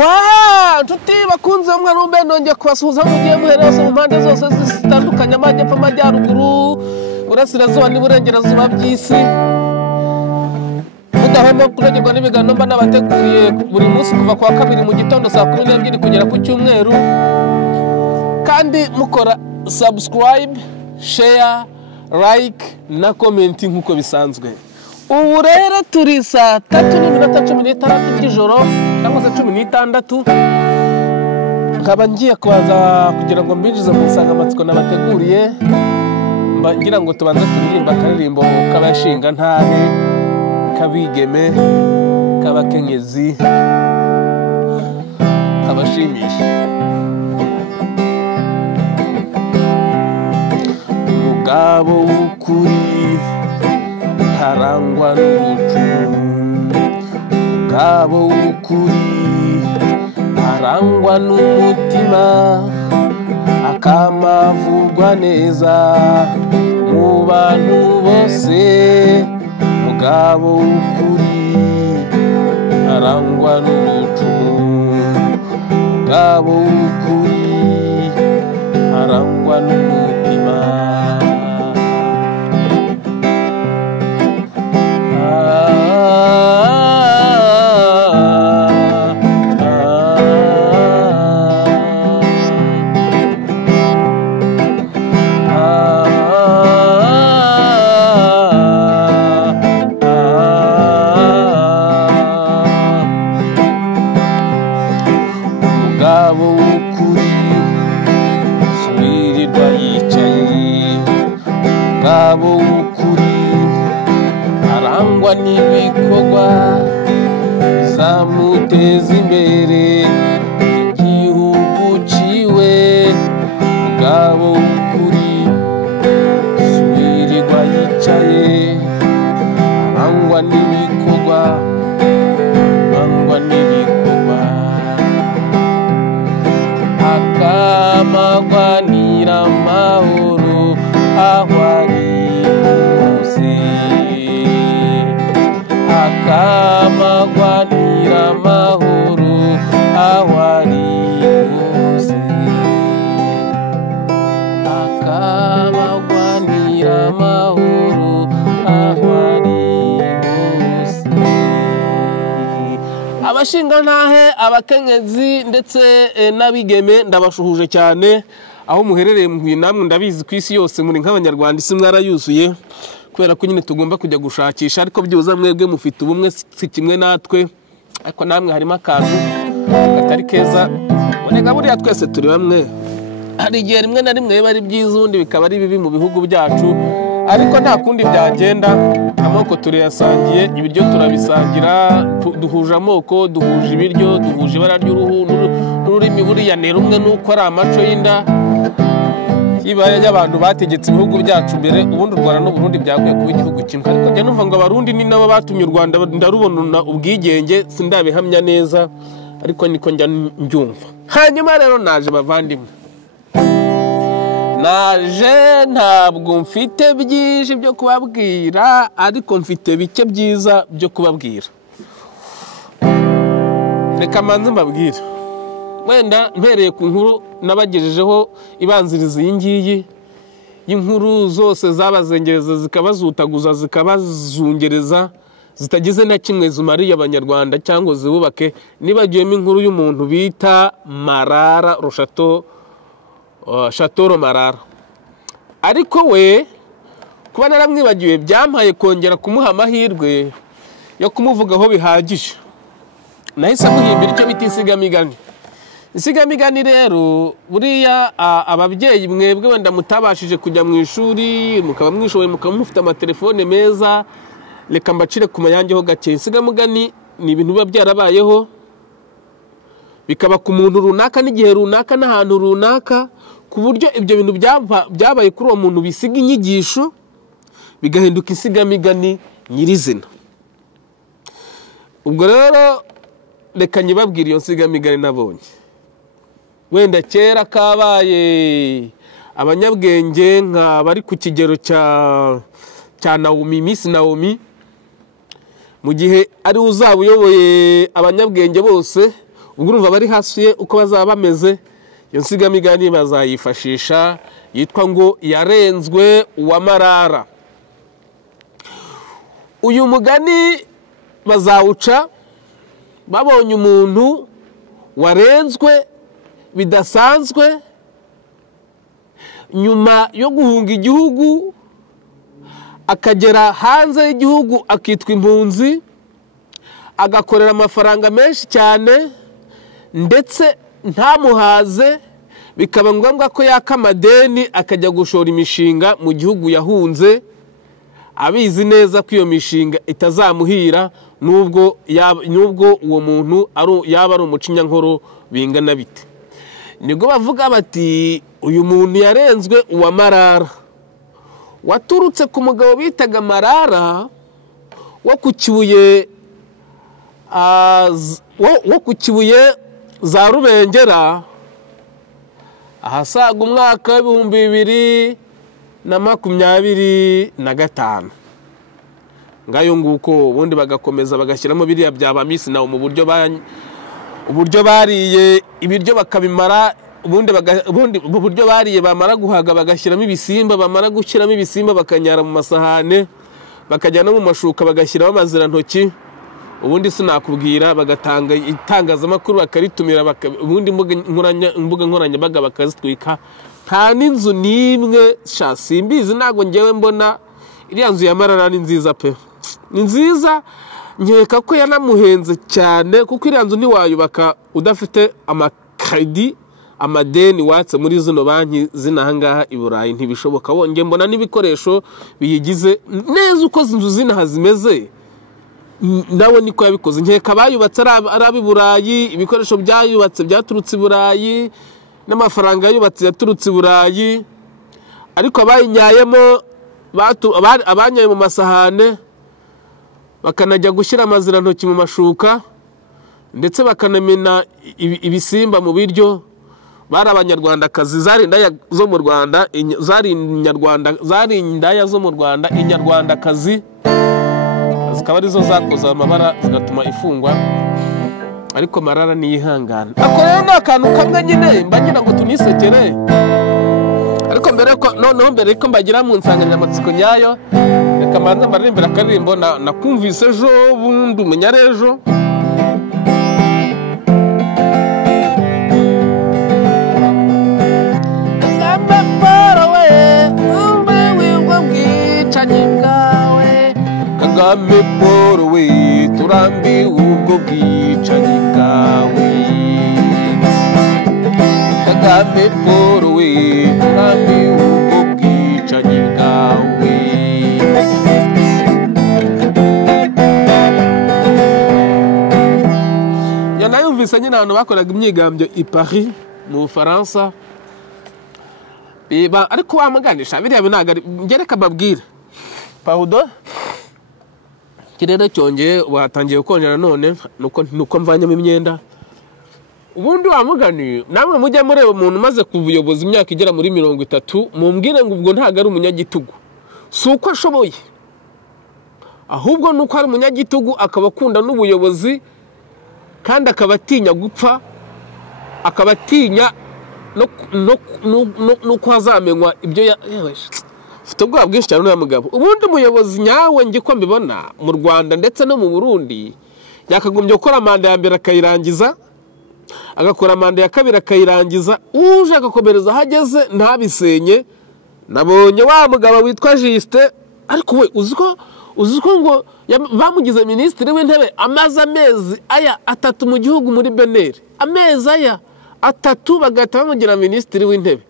Wow, tuti bakunze mwe numbe nonge kwasuhuza mugiye muherose mu mpande zose zitandukanye amajyepfo amajyaruguru urasirazuba n'iburengerazuba by'isi mudahwema kunogerwa n'ibiganiro mba nabateguriye buri munsi kuva kwa kabiri mu gitondo saa 12 kugera ku cyumweru kandi mukora subscribe, share, like na comment nkuko bisanzwe. Ubu rero turi saa 3:16 y'ijoro cyangwa se 16 nkaba ngiye kubaza kugira ngo mbinjize mu nsangamatsiko nabateguriye ngira ngo tubanze turirimba akaririmbo k'abashinga ntare kabigeme k'abakenyezi kabashimisha. Umugabo w'ukuri harangwa n'urucumu, umugabo w'ukuri harangwa n'umutima, akamavugwa neza mu bantu bose. Umugabo w'ukuri harangwa n'urucumu, umugabo w'ukuri harangwa n'umutima. Umugabo w'ukuri subirirwa yicaye, umugabo w'ukuri arangwa n'ibikorwa bizamuteza imbere igihugu ciwe. Umugabo w'ukuri subirirwa yicaye, arangwa n'ibikorwa, arangwa n'ibikorwa, akamagwanira amahoro aho ari hose, akamagwanira amahoro aho ari hose, akamagwanira amahoro aho ari hose. Abashinga ntahe, abakenyezi ndetse n'abigeme ndabashuhuje cyane aho muherereye muhuye namwe. Ndabizi ku isi yose muri nk'abanyarwanda isi mwarayuzuye kubera ko nyine tugomba kujya gushakisha, ariko byuza mwebwe mufite ubumwe si kimwe natwe, ariko namwe harimo akantu katari keza. Boneka buriya twese turi bamwe, hari igihe rimwe na rimwe biba ari byiza ubundi bikaba ari bibi mu bihugu byacu, ariko nta kundi byagenda. Amoko turayasangiye, ibiryo turabisangira, duhuje amoko, duhuje ibiryo, duhuje ibara ry'uruhu n'ururimi. Buriya ni rumwe nuko ari amaco y'inda y'ibaya y'abantu bategetse ibihugu byacu mbere. Ubundi u Rwanda n'u Burundi byaguye kuba igihugu kimwe, ariko njye numva ngo abarundi ni nabo batumye u Rwanda ndarubona ubwigenge. Sindabihamya neza ariko niko njya mbyumva. Hanyuma rero naje bavandimwe, naje ntabwo mfite byinshi byo kubabwira, ariko mfite bike byiza byo kubabwira. Reka manze mbabwire, wenda mpereye ku nkuru nabagejejeho ibanziriza iyi ngiyi y'inkuru zose zabazengereza zikabazutaguza zikabazungereza zitagize na kimwe zumariye abanyarwanda cyangwa zibubake. Nibagiyemo inkuru y'umuntu bita Marara Rushato Shatoro Marara, ariko we kuba naramwibagiwe byampaye kongera kumuha amahirwe yo kumuvugaho bihagije. Nahise muhimbira icyo bita insigamigani. Insigamigani rero buriya ababyeyi mwebwe wenda mutabashije kujya mu ishuri, mukaba mwishoboye, mukaba mufite amatelefone meza, reka mbacire ku mayangeho gake. Insigamigani ni ibintu biba byarabayeho bikaba ku muntu runaka n'igihe runaka n'ahantu runaka, ku buryo ibyo bintu byabaye kuri uwo muntu bisiga inyigisho bigahinduka insigamigani nyirizina. Ubwo rero reka nyibabwire iyo nsigamigani nabonye. Wenda kera kabaye abanyabwenge nka bari ku kigero cya Naomi, Miss Naomi, mu gihe ari uzaba uyoboye abanyabwenge bose ubwo urumva bari hasi ye uko bazaba bameze. Iyo nsigamigani bazayifashisha yitwa ngo yarenzwe uwamarara. Uyu mugani bazawuca babonye umuntu warenzwe bidasanzwe nyuma yo guhunga igihugu akagera hanze y'igihugu akitwa impunzi, agakorera amafaranga menshi cyane ndetse ntamuhaze, bikaba ngombwa ko yaka amadeni akajya gushora imishinga mu gihugu yahunze, abizi neza ko iyo mishinga itazamuhira nubwo uwo muntu yaba ari umucinyankoro bingana bite. Nibwo bavuga bati uyu muntu yarenzwe uwamarara, waturutse ku mugabo bitaga Marara wo ku Kibuye za Rubengera ahasaga umwaka w'2025. Ngayo nguko ubundi bagakomeza bagashyiramo biriya byaba misi nawo mu buryo bariye ibiryo bakabimara, ubundi buryo bariye bamara guhaga bagashyiramo ibisimba, bamara gushyiramo ibisimba bakanyara mu masahane, bakajyana mu mashuka bagashyiraho amazirantoki, ubundi sinakubwira bagatanga itangazamakuru bakaritumira, ubundi imbuga nkoranyambaga bakazitwika. Nta n'inzu n'imwe simbizi, ntago ngewe mbona iriya nzu ya Marara ni nziza pe, ni nziza. Nkeka ko yanamuhenze cyane kuko iriya nzu ntiwayubaka udafite amakredi, amadeni watse muri zino banki zinahangaha i Burayi, ntibishoboka. Wonge mbona n'ibikoresho biyigize neza uko inzu zinaha zimeze nawe niko yabikoze. Nkeka bayubatse ari i Burayi, ibikoresho byayubatse byaturutse i Burayi, n'amafaranga yubatse yaturutse i Burayi, ariko abayinyayemo abanyaye mu masahane bakanajya gushyira amazirantoki mu mashuka ndetse bakanamena ibisimba mu biryo. Bari abanyarwandakazi, zari indaya zo mu Rwanda, zari indaya zo mu Rwanda, inyarwandakazi zikaba arizo zakoze amabara zigatuma ifungwa, ariko Marara niyihangana. Ako rero ni akantu kamwe nyine mbagira ngo tunisekere, ariko mbere ko mbagira mu nsanganyamatsiko nyayo, reka mbanza mbaririmbira akaririmbo nakumvise ejo bundi umenya ejo. Kagame Paul we turambiwe ubwo bwicanyi bwawe, Kagame Paul we turambiwe ubwo bwicanyi bwawe. Yanayumvise nyine abantu bakoraga imyigambyo i Paris mu Bufaransa, ariko wamuganisha biriya binagari ngereka babwire Paudo kirere cyongeye watangiye gukonjera none nuko mvanyemo imyenda. Ubundi wamugani namwe mujya mureba umuntu maze kubuyoboza imyaka igera muri 30, mumbwire ngo ubwo ntago ari umunyagitugu, suko ashoboye, ahubwo nuko ari umunyagitugu akaba akunda n'ubuyobozi kandi akaba atinya gupfa, akaba atinya no kwazamenywa ibyo Mfite ubwoba bwinshi cyane n'uyu mugabo. Ubundi umuyobozi nyawe ngiko mbibona mu Rwanda ndetse no mu Burundi yakagombye gukora manda ya mbere akayirangiza, agakora manda ya kabiri akayirangiza, uje agakomereza hageze ntabisenye. Nabonye wa mugabo witwa Juste, ariko we uziko ngo bamugize ministre w'intebe amaze amezi aya 3 mu gihugu muri Beneri, amezi aya 3 bagahita bamugira ministre w'intebe.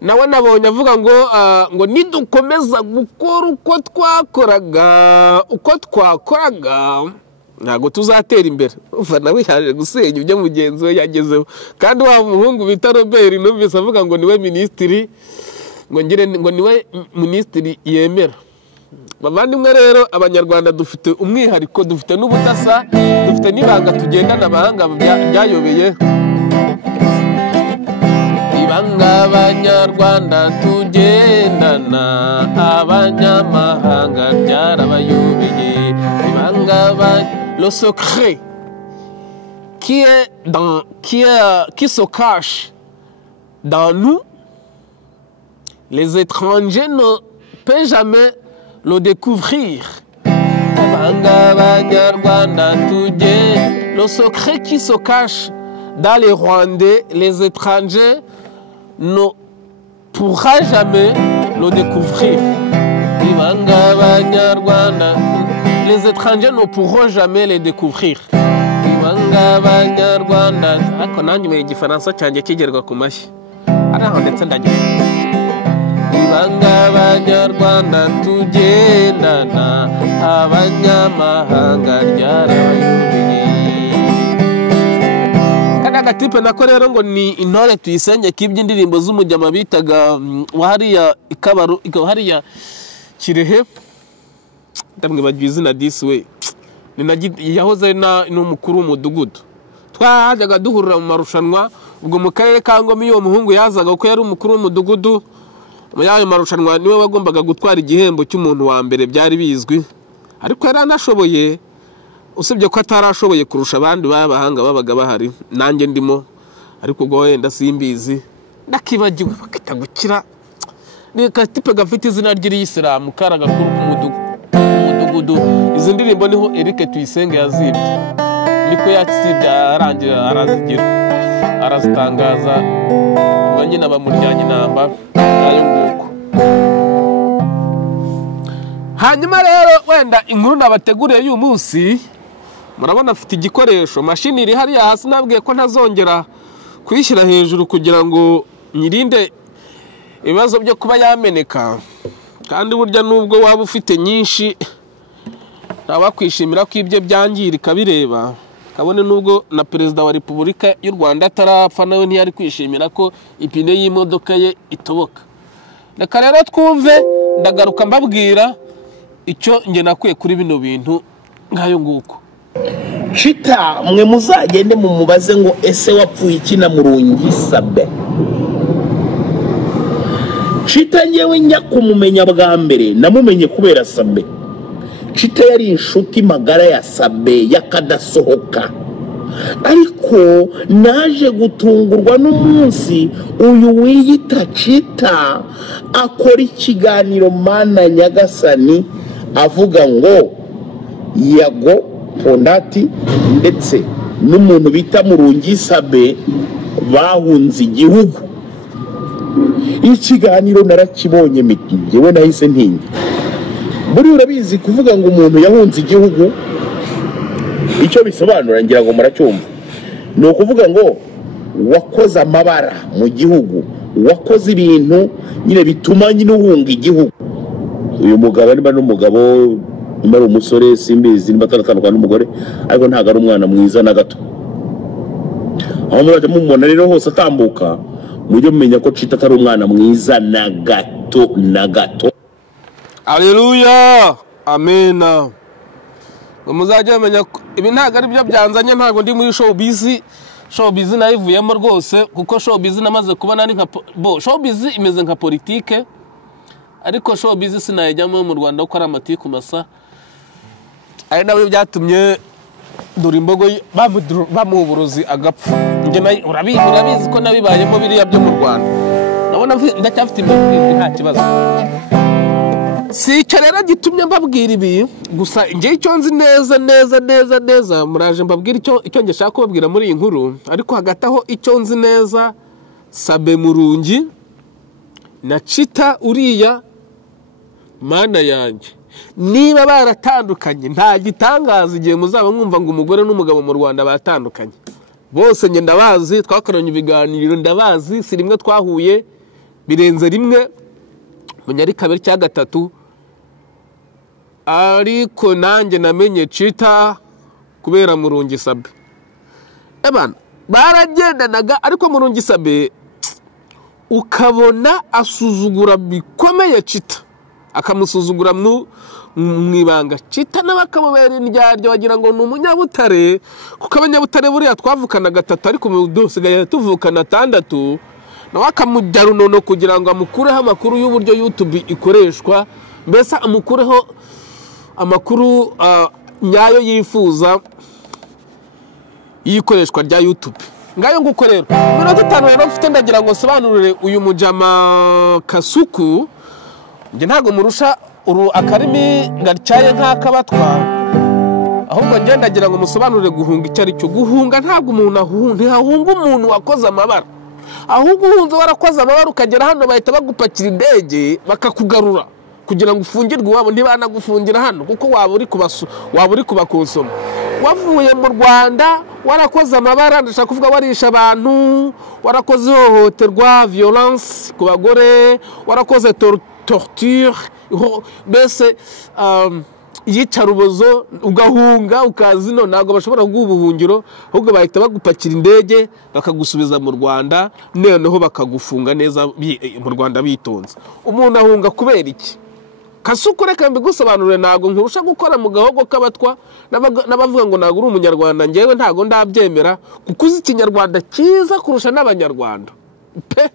Nawe nabonye avuga ngo nidukomeza gukora uko twakoraga ntago tuzatera imbere. Ufana wihaje gusenya ibyo mugenzi we yagezeho, kandi wa muhungu bita Robert numvise avuga ngo niwe ministri, ngo niwe ministri yemera. Bavandimwe rero Abanyarwanda dufite umwihariko, dufite n'ubudasa, dufite n'ibanga tugendana abahanga byayobeye. Ibanga Abanyarwanda tugendana abanyamahanga byarabayobeye. Ibanga le secret qui se cache dans nous, les étrangers ne peuvent jamais le découvrir. Le secret qui se cache dans les Rwandais, les étrangers ne pourra jamais le découvrir. Les étrangers ne pourront jamais les découvrir. Ariko nanjye mu gifaransa cyanjye kigerwa ku mashyi araho ndetse ndagize ibanga abanyarwanda tugendana abanyamahanga ryarabayobeye. Kada gatipe nako rero ngo ni intore tuyisenge k'iby'indirimbo z'umujyama bitaga wahariya ikabaru hariya Kirehe ndamwibagiwe izina disi we yahoze n'umukuru w'umudugudu. Twajyaga duhurira mu marushanwa ubwo mu karere ka Ngoma iyo muhungu yazaga uko yari umukuru w'umudugudu mu yayo marushanwa niwe wagombaga gutwara igihembo cy'umuntu wa mbere byari bizwi, ariko yari anashoboye usibye ko atarashoboye kurusha abandi b'abahanga babaga bahari nanjye ndimo, ariko ubwo wenda simbizi ndakibagiwe bakitagukira. Ni katipe gafite izina ry'Isilamu karagakuru k'umudugudu. Izi ndirimbo niho Eric Tuyisenge yazibye, niko yatsibye arangira arazigira arazitangaza ubwo nyine abamuryanye inamba nayo nguko. Hanyuma rero wenda inkuru nabateguriye y'uyu munsi murabona afite igikoresho mashini iri hariya hasi, nabwiye ko ntazongera kuyishyira hejuru kugira ngo nyirinde ibibazo byo kuba yameneka, kandi burya nubwo waba ufite nyinshi ntawakwishimira ko ibyo byangirika bireba. Kabone nubwo na Perezida wa Repubulika y'u Rwanda atarapfa nawe ntiyari kwishimira ko ipine y'imodoka ye itoboka. Reka rero twumve ndagaruka mbabwira icyo nge nakuye kuri bino bintu ngayo nguko. Chita mwe muzagende mumubaze ngo ese wapfuye iki na Murungi Sabe. Chita nyewe njya kumumenya bwa mbere namumenye kubera Sabe. Chita yari inshuti magara ya Sabe yakadasohoka, ariko naje gutungurwa n'umunsi uyu wiyita Chita akora ikiganiro Mana Nyagasani avuga ngo Yago Pondati ndetse n'umuntu bita Murungi Sabe bahunze igihugu. Ikiganiro narakibonye miti njyewe nahise ntinga. Buri urabizi kuvuga ngo umuntu yahunze igihugu icyo bisobanura ngira ngo muracyumva. Ni ukuvuga ngo wakoze amabara mu gihugu, wakoze ibintu nyine bituma nyine uhunga igihugu. Uyu mugabo niba n'umugabo niba ari umusore simbizi niba ataratandukana n'umugore, ariko ntago ari umwana mwiza na gato. Aho murajya mumubona rero hose atambuka mujye mumenya ko Chita atari umwana mwiza na gato na gato. Haleluya, amena. Muzajya mumenya ibi ntago ari byo byanzanye, ntago ndi muri showbiz nayivuyemo rwose, kuko showbiz namaze kubona ari nka showbiz imeze nka politike, ariko showbiz sinayijyamo mu Rwanda uko ari amatiku masa. Ari nabyo byatumye dore imbogo bamuburuzi agapfa. Nge urabizi ko nabibayemo biriya byo mu Rwanda. Nabona ndacyafite imwe nta kibazo. Si icyo rero gitumye mbabwira ibi gusa, nge icyo nzi neza muraje mbabwira icyo nge shaka kubabwira muri iyi nkuru. Ariko hagati aho icyo nzi neza, Sabe Murungi na Chita uriya Mana yanjye niba baratandukanye nta gitangaza igihe muzaba mwumva ngo umugore n'umugabo mu Rwanda batandukanye. Bose nge ndabazi, twakoranye ibiganiro ndabazi, si rimwe twahuye birenze rimwe munyari kabiri cya gatatu. Ariko nanjye namenye Chita kubera Murungi Sabe. Ebana baragendanaga, ariko Murungi Sabe ukabona asuzugura bikomeye Chita, akamusuzugura mwibanga. Chita nabakamubera indyaryo wagira ngo ni umunyabutare, kuko abanyabutare buriya twavukana gatatu ariko dusigaye tuvukana 6, nawe akamujya runono kugira ngo amukureho amakuru y'uburyo YouTube ikoreshwa, mbese amukureho amakuru nyayo yifuza. y'ikoreshwa rya YouTube. Ngayo nguko rero iminota 5 rero mfite ndagira ngo sobanurire uyu mujama Kasuku. Nge ntago murusha akarimi gatyaye nk'akabatwa, ahubwo nge ndagira ngo musobanurire guhunga icyo ari cyo. Guhunga ntabwo umuntu ahunga umuntu wakoze amabara, ahubwo uhunze warakoze amabara ukagera hano bahita bagupakira indege bakakugarura kugira ngo ufungirwe iwabo. Ntibanagufungira hano kuko waba uri kubakonsoma. Wavuye mu Rwanda warakoze amabara, ndashaka kuvuga warisha abantu, warakoze ihohoterwa, violence ku bagore, warakoze torture, mbese yicarubozo, ugahunga ukazino. Ntabwo bashobora kuguha ubuhungiro, ahubwo bahita bagupakira indege bakagusubiza mu Rwanda, noneho bakagufunga neza mu Rwanda bitonze. Umuntu ahunga kubera iki? Kasuku reka mbigusobanurire. Ntabwo nkurusha gukora mu gahogo k'abatwa n'abavuga ngo ntabwo uri umunyarwanda. Ngewe ntabwo ndabyemera kuko uzi ikinyarwanda cyiza kurusha n'abanyarwanda pe.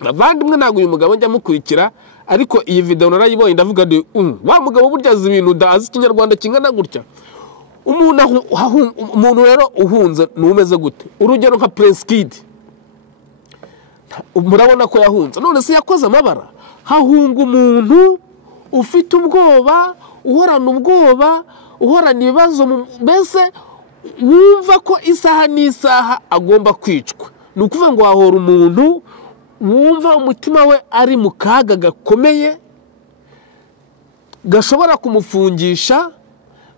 Bavandimwe ntabwo uyu mugabo njya mukurikira, ariko iyi video narayibonye ndavuga ndi wa mugabo burya azi ibintu azi ikinyarwanda kingana gutya. Umuntu rero uhunze numeze gute? Urugero nka Prince Kid, murabona ko yahunze, none se yakoze amabara. Hahunga umuntu ufite ubwoba, uhorana ubwoba, uhorana ibibazo, mbese wumva ko isaha n'isaha agomba kwicwa. Ni ukuvuga ngo hahora umuntu wumva umutima we ari mu kaga gakomeye, gashobora kumufungisha,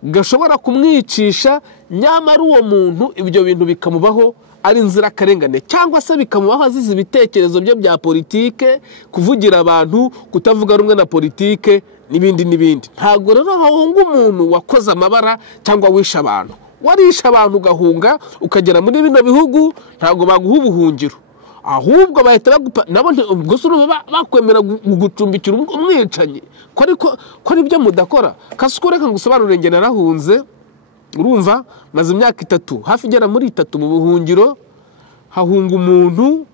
gashobora kumwicisha, nyamara uwo muntu ibyo bintu bikamubaho ari inzirakarengane, cyangwa se bikamubaho azize ibitekerezo bye bya politike, kuvugira abantu, kutavuga rumwe na politike n'ibindi. Ntabwo rero hahunga umuntu wakoze amabara cyangwa wisha abantu. Warisha abantu ugahunga ukagera muri bino bihugu, ntabwo baguha ubuhungiro, ahubwo bahita bagupa. Nabo gusa bakwemera gucumbikira umwicanyi ko nibyo mudakora. Kasuku reka ngusobanurire. Nge narahunze, urumva, maze imyaka 3 hafi igera muri 3 mu buhungiro. Hahunga umuntu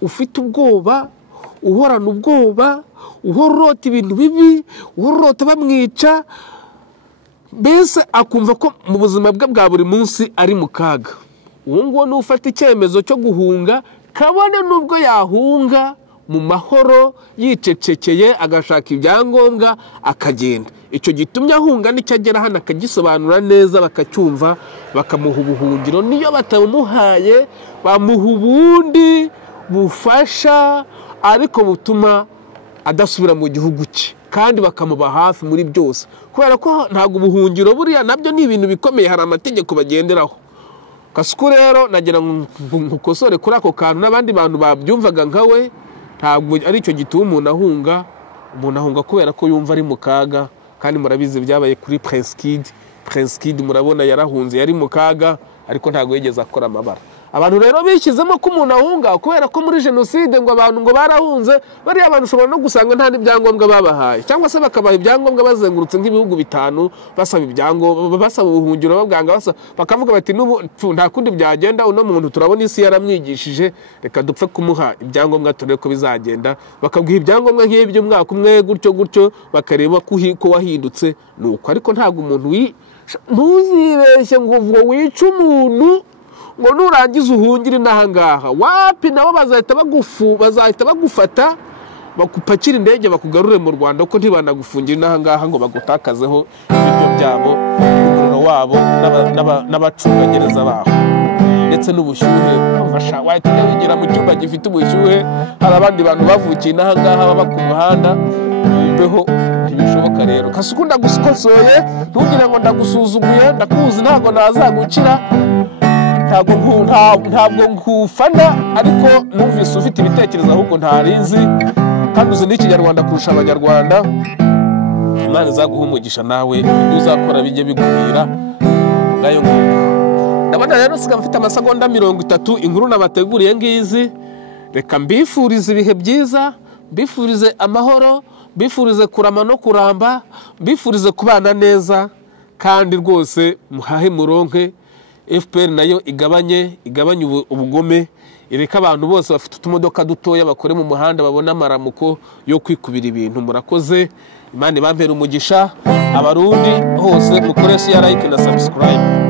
ufite ubwoba, uhorana ubwoba, uhorota ibintu bibi, uhorota bamwica, mbese akumva ko mu buzima bwe bwa buri munsi ari mu kaga. Uwo nguwo ni ufata icyemezo cyo guhunga, kabone nubwo yahunga mu mahoro yicecekeye agashaka ibyangombwa akagenda. Icyo gitumye ahunga nicyo agera hano akagisobanura neza, bakacyumva, bakamuha ubuhungiro. Niyo batamuhaye bamuha ubundi bufasha ariko butuma adasubira mu gihugu cye, kandi bakamuba hafi muri byose, kubera ko ntabwo ubuhungiro buriya nabyo ni ibintu bikomeye, hari amategeko bagenderaho. Kasuku rero nagira nkukosore kuri ako kantu n'abandi bantu babyumvaga nkawe. Ntabwo ari cyo gituma umuntu ahunga. Umuntu ahunga kubera ko yumva ari mu kaga, kandi murabizi byabaye kuri Prince Kid. Murabona yarahunze, yari mu kaga, ariko ntabwo yigeze akora amabara. Abantu rero bishyizemo ko umuntu ahunga kubera ko muri jenoside ngo abantu ngo barahunze. Bari abantu ushobora no gusanga nta n'ibyangombwa babahaye, cyangwa se bakabaha ibyangombwa bazengurutse nk'ibihugu 5 basaba ibyangombwa, basaba ubuhungiro, babwanga bakavuga bati nta kundi byagenda, uno muntu turabona isi yaramwigishije, reka dupfe kumuha ibyangombwa turebe ko bizagenda. Bakaguha ibyangombwa nk'iby'umwaka umwe gutyo bakareba ko wahindutse nuko. Ariko ntabwo umuntu ntuzibeshye ngo wice umuntu ngo nurangiza uhungire n'ahangaha. Wapi, nabo bazahita bagufata bakupakira indege bakugarure mu Rwanda, kuko ntibanagufungira n'ahangaha ngo bagutakazeho ibiryo byabo, umuriro wabo n'abacungagereza baho, ndetse n'ubushyuhe bafasha. Wahita wigira mu cyumba gifite ubushyuhe, hari abandi bantu bavukiye n'ahangaha baba ku muhanda, imbeho ntibishoboka. Rero Kasuku ndagusoye, ntugira ngo ndagusuzuguye, ndakuzi, ntabwo nazagukira, ntabwo nkufana, ariko numvise ufite ibitekerezo ahubwo ntarizi, kandi uzi n'ikinyarwanda kurusha abanyarwanda. Imana izaguha umugisha, nawe ibyo uzakora bijye biguhira. Ngayo ndabona rero siga mfite amasegonda 30 inkuru nabateguriye ngizi. Reka mbifurize ibihe byiza, mbifurize amahoro, mbifurize kurama no kuramba, mbifurize kubana neza, kandi rwose muhahe muronke. FPR nayo igabanye ubugome, ireka abantu bose bafite utumodoka dutoya bakore mu muhanda babona amaramuko yo kwikubira ibintu. Murakoze, Imana ibambere umugisha. Abarundi hose mukore share, like na subscribe.